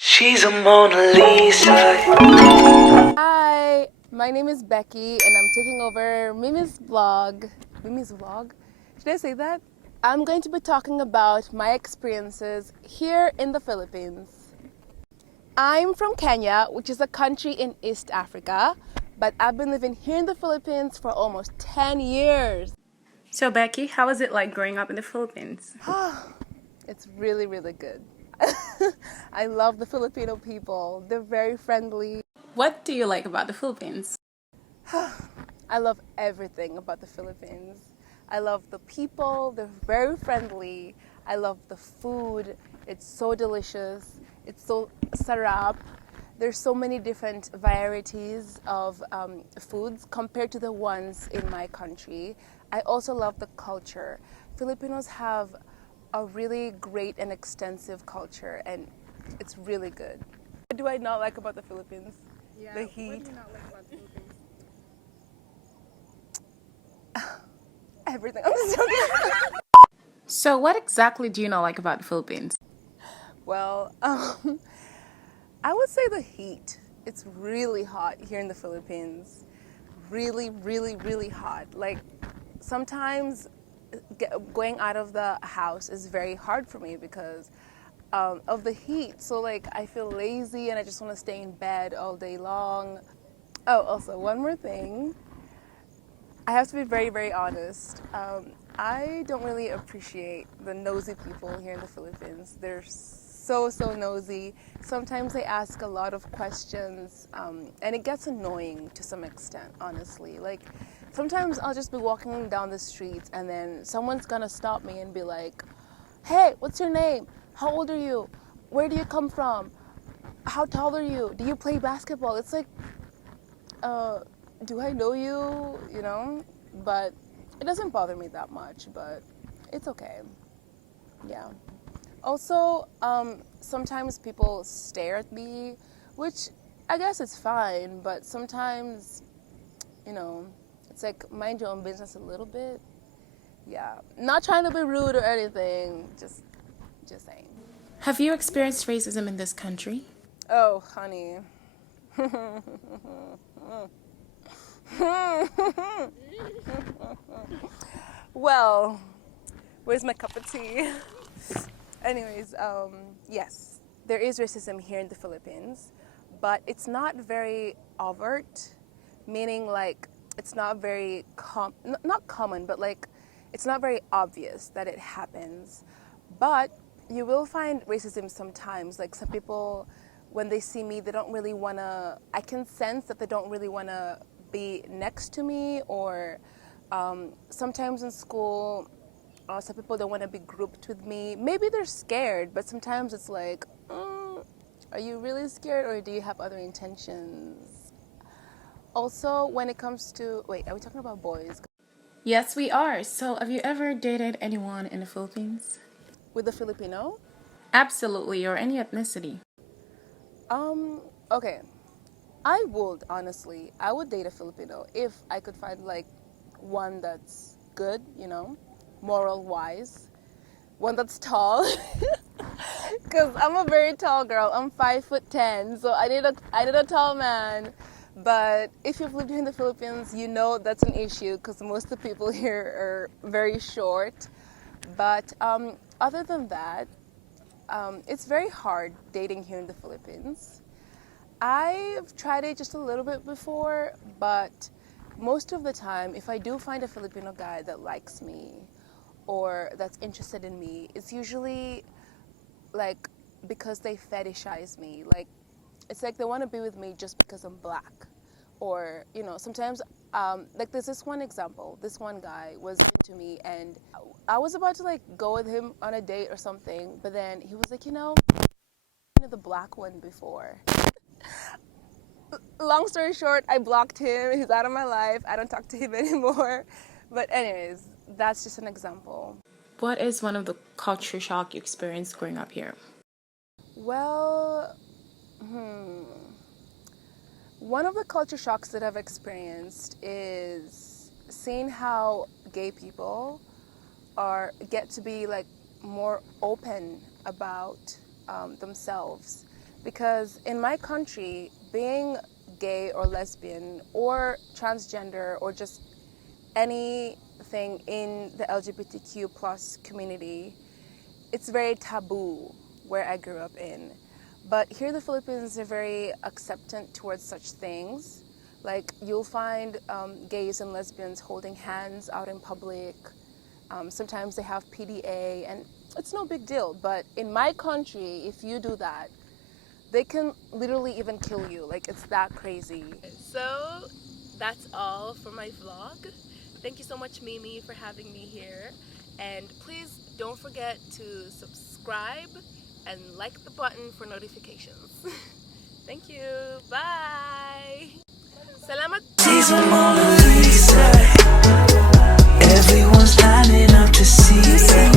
She's a Mona Lisa. Hi, my name is Becky and I'm taking over Mimi's vlog. Mimi's vlog? Should I say that? I'm going to be talking about my experiences here in the Philippines. I'm from Kenya, which is a country in East Africa, but I've been living here in the Philippines for almost 10 years. So, Becky, how was it like growing up in the Philippines? It's really, really good. I love the Filipino people. They're very friendly. What do you like about the Philippines? I love everything about the Philippines. I love the people, they're very friendly. I love the food, it's so delicious. It's so sarap. There's so many different varieties of foods compared to the ones in my country. I also love the culture. Filipinos have a really great and extensive culture, and it's really good. What do I not like about the Philippines? The heat. What do you not like about the Philippines? Everything. I'm just joking. So, what exactly do you not like about the Philippines? Well, I would say the heat. It's really hot here in the Philippines. Really, really, really hot. Like sometimes going out of the house is very hard for me because of the heat. So like I feel lazy and I just want to stay in bed all day long. Oh, also one more thing. I have to be very, very honest. I don't really appreciate the nosy people here in the Philippines. They're so nosy. Sometimes they ask a lot of questions, and it gets annoying to some extent, honestly. Like, sometimes I'll just be walking down the streets, and then someone's gonna stop me and be like, "Hey, what's your name? How old are you? Where do you come from? How tall are you? Do you play basketball?" It's like, uh, do I know you? You know? But it doesn't bother me that much, but it's okay. Yeah. Also, sometimes people stare at me, which I guess it's fine, but sometimes, you know, it's like mind your own business a little bit. Yeah. Not trying to be rude or anything, just saying. Have you experienced racism in this country? Oh, honey. Well, where's my cup of tea? Anyways, yes, there is racism here in the Philippines, but it's not very overt, meaning like it's not very not common, but like it's not very obvious that it happens. But you will find racism sometimes. Like some people, when they see me, they don't really wanna. I can sense that they don't really wanna be next to me, or sometimes in school some people don't want to be grouped with me. Maybe they're scared, but sometimes it's like, are you really scared or do you have other intentions? Also, when it comes to, wait, are we talking about boys? Yes, we are. So, have you ever dated anyone in the Philippines? With the Filipino? Absolutely, or any ethnicity. Um, okay. I would, honestly, I would date a Filipino if I could find like one that's good, you know, moral wise, one that's tall. Because I'm a very tall girl. I'm 5'10", so I need a tall man. But if you've lived here in the Philippines, you know that's an issue because most of the people here are very short. But other than that, it's very hard dating here in the Philippines. I've tried it just a little bit before, but most of the time, if I do find a Filipino guy that likes me or that's interested in me, it's usually like because they fetishize me. Like it's like they want to be with me just because I'm black, or you know sometimes like there's this one example. This one guy was into me, and I was about to like go with him on a date or something, but then he was like, the black one before. Long story short, I blocked him. He's out of my life. I don't talk to him anymore. But anyways, that's just an example. What is one of the culture shock you experienced growing up here? Well, one of the culture shocks that I've experienced is seeing how gay people are get to be like more open about themselves. Because in my country, being gay or lesbian or transgender or just anything in the LGBTQ plus community, it's very taboo where I grew up in. But here in the Philippines, they're very acceptant towards such things. Like you'll find gays and lesbians holding hands out in public. Sometimes they have PDA, and it's no big deal. But in my country, if you do that, they can literally even kill you. Like, it's that crazy. So that's all for my vlog. Thank you so much, Mimi, for having me here. And please don't forget to subscribe and like the button for notifications. Thank you. Bye. Salamat. She's a Mona Lisa. Everyone's lining up to see.